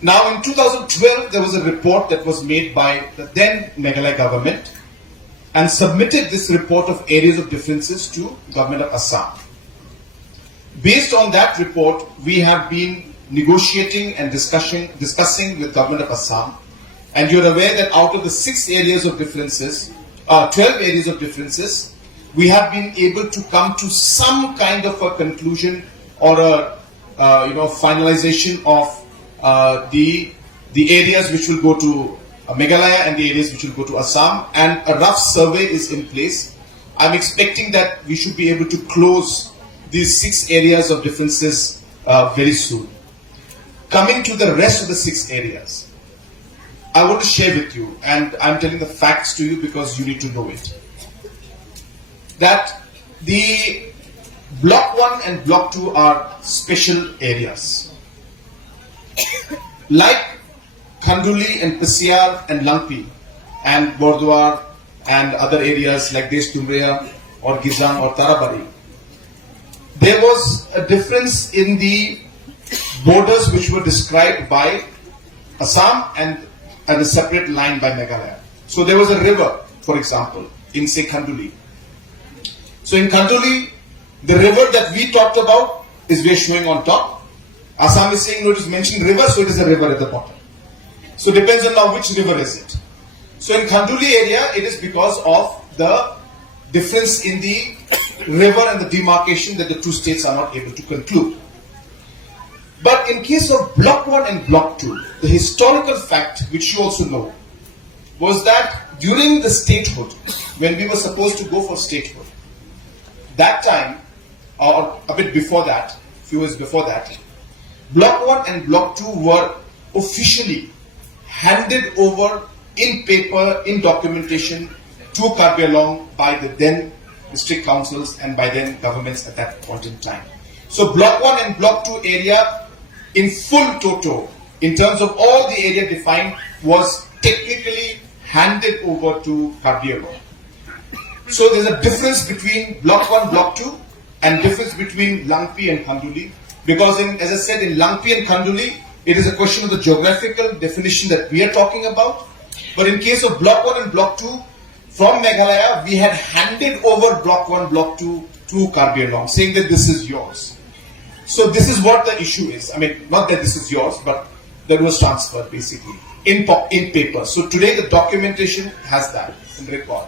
Now in 2012, there was a report that was made by the then Meghalaya government and submitted this report of areas of differences to government of Assam. Based on that report, we have been negotiating and discussing with government of Assam, and you're aware that out of the 12 areas of differences, we have been able to come to some kind of a conclusion or a finalization of the areas which will go to Meghalaya and the areas which will go to Assam, and a rough survey is in place. I'm expecting that we should be able to close these 6 areas of differences very soon. Coming to the rest of the 6 areas, I want to share with you, and I'm telling the facts to you because you need to know it, that the Block 1 and Block 2 are special areas. Like Khanduli and Pesiar and Lampi and Bordwar and other areas like Desh-Tumreya or Gizang or Tarabari, there was a difference in the borders which were described by Assam and a separate line by Meghalaya. So there was a river, for example, in say Khanduli. So in Khanduli, the river that we talked about is we're showing on top. Assam is saying no, it is mentioned river, so it is a river at the bottom. So it depends on now which river is it. So in Khanduli area, it is because of the difference in the river and the demarcation that the 2 states are not able to conclude. But in case of Block 1 and Block 2, the historical fact, which you also know, was that during the statehood, when we were supposed to go for statehood, that time, or a bit before that, few years before that, Block 1 and Block 2 were officially handed over in paper, in documentation to Karbi Anglong by the then district councils and by then governments at that point in time. So Block 1 and Block 2 area in full toto, in terms of all the area defined, was technically handed over to Karbi Anglong. So there's a difference between Block 1, Block 2 and difference between Lampi and Khanduli, because as I said, in Lampi and Khanduli, it is a question of the geographical definition that we are talking about. But in case of Block 1 and Block 2, from Meghalaya, we had handed over Block 1, Block 2 to Karbi Anglong, saying that this is yours. So this is what the issue is. I mean, not that this is yours, but that was transferred basically in paper. So today the documentation has that in record.